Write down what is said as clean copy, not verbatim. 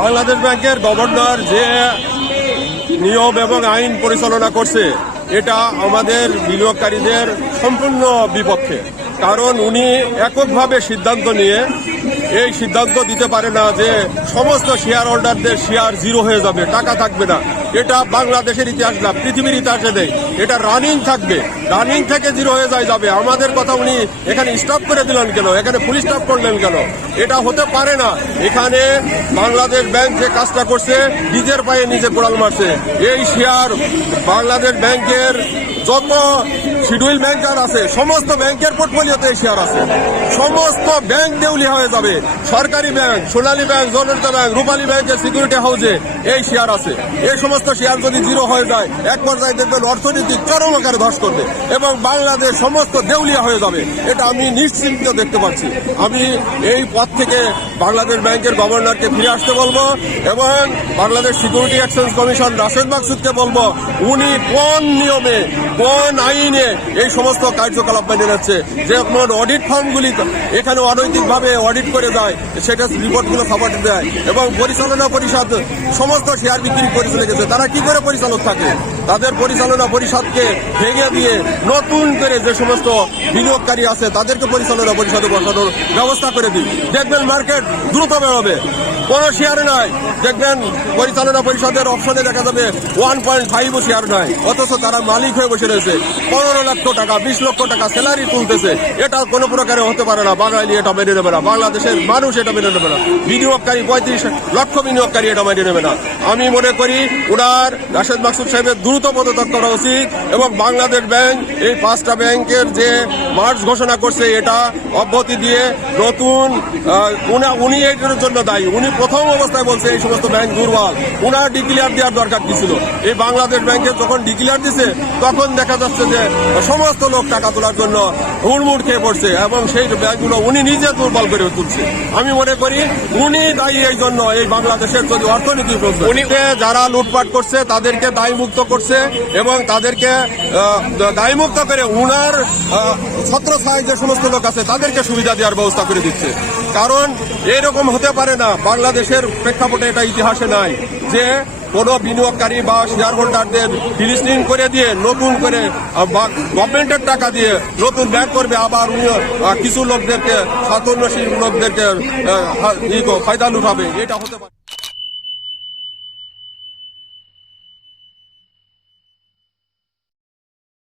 বাংলাদেশ ব্যাংকের গভর্নর যে নিয়ম এবং আইন পরিচালনা করছে এটা আমাদের বিনিয়োগকারীদের সম্পূর্ণ বিপক্ষে। কারণ উনি এককভাবে সিদ্ধান্ত নিয়ে এই সিদ্ধান্ত দিতে পারে না যে সমস্ত শেয়ার হোল্ডারদের শেয়ার জিরো হয়ে যাবে, টাকা থাকবে না। এটা বাংলাদেশের ইতিহাস না, পৃথিবীর ইতিহাসে নেই। এটা রানিং থাকবে, রানিং থেকে জিরো হয়ে যাবে। আমাদের কথা উনি এখানে স্টপ করে দিলেন কেন, এখানে ফুল স্টপ করলেন কেন? এটা হতে পারে না। এখানে বাংলাদেশ ব্যাংক যে কাজটা করছে নিজের পায়ে নিজে কোড়াল মারছে। এই শেয়ার বাংলাদেশ ব্যাংকের যত শিডিউল ব্যাংকার আছে সমস্ত ব্যাংকের পোর্টফোলিওতে এই শেয়ার আছে। সমস্ত ব্যাংক দেউলিয়া হয়ে যাবে। সরকারি ব্যাংক, সোনালী ব্যাংক, জনতা ব্যাংক, রূপালী ব্যাংকের সিকিউরিটি হাউসে এই শেয়ার আছে। এই সমস্ত শেয়ার যদি জিরো হয়ে যায় এক পর্যায়ে দেখবেন অর্থনীতি চরম আকারে ধস করবে এবং বাংলাদেশ সমস্ত দেউলিয়া হয়ে যাবে। এটা আমি নিশ্চিন্ত দেখতে পাচ্ছি। আমি এই পথ থেকে বাংলাদেশ ব্যাংকের গভর্নরকে ফিরে আসতে বলবো এবং Bangladesh security exchange commission Rashed মাকসুদকে বলবো উনি কোন নিয়মে কোন আইনে এই সমস্ত কার্যকলাপ মেনে নিচ্ছে। যেমন অডিট ফার্মগুলি এখানে অনৈতিকভাবে অডিট করে যায়, সেটা রিপোর্টগুলো খবর দেয় এবং পরিচালনা পরিষদ সমস্ত শেয়ার বিক্রি করে চলে গেছে। তারা কি করে পরিচালক থাকে? তাদের পরিচালনা পরিষদকে ভেঙে দিয়ে নতুন করে যে সমস্ত বিনিয়োগকারী আছে তাদেরকে পরিচালনা পরিষদে বসানোর ব্যবস্থা করে দিই। দেখবেন মার্কেট দ্রুত বেরোবে, কোনো শেয়ার নাই। দেখবেন পরিচালনা পরিষদের অপশনে দেখা যাবে 1.5 শেয়ার নাই, অথচ তারা মালিক হয়ে বসে রয়েছে। 15 লক্ষ টাকা 20 লক্ষ টাকা স্যালারি তুলতেছে। এটা কোনো প্রকারে হতে পারে না। বাঙালি এটা মেনে নেবে না, বাংলাদেশের মানুষ এটা মেনে নেবে না, বিনিয়োগকারী 35 লক্ষ বিনিয়োগকারী এটা মেনে নেবে না। আমি মনে করি উনার রাশেদ মাকসুদ সাহেবের দ্রুত পদত্যাগ করা উচিত এবং বাংলাদেশ ব্যাংক এই 5টা ব্যাংকের যে মার্জ ঘোষণা করছে এটা অব্যাহতি দিয়ে নতুন উনি এটার জন্য দায়ী। উনি প্রথম অবস্থায় বলছে এই সমস্ত ব্যাংক দুর্বল, উনার ডিক্লিয়ার দেওয়ার দরকার কি ছিল? এই বাংলাদেশ ব্যাংকের যখন ডিক্লিয়ার দিছে তখন দেখা যাচ্ছে যে সমস্ত লোক টাকা তোলার জন্য হুড়মুড় খেয়ে পড়ছে এবং সেই ব্যাংকগুলো উনি নিজে দুর্বল করে তুলছে। আমি মনে করি উনি দায়ী এই জন্য এই বাংলাদেশের যদি অর্থনীতি উনি যারা লুটপাট করছে তাদেরকে দায়মুক্ত করছে এবং তাদেরকে দায়মুক্ত করে উনার ছত্রছায়ায় যে সমস্ত লোক আছে তাদেরকে সুবিধা দেওয়ার ব্যবস্থা করে দিচ্ছে। কারণ এরকম হতে পারে না, বাংলাদেশের প্রেক্ষাপটে এটা ইতিহাসে নাই যে কোন বিনিয়োগকারী বা শেয়ার হোল্ডারদের ডিলিস্টিং করে দিয়ে নতুন করে গভর্নমেন্টের টাকা দিয়ে নতুন ব্যাংক করবে, আবার কিছু লোকদেরকে স্বাতন্ত্রশীল লোকদেরকে ফায়দা লুটাবে। এটা হতে পারে।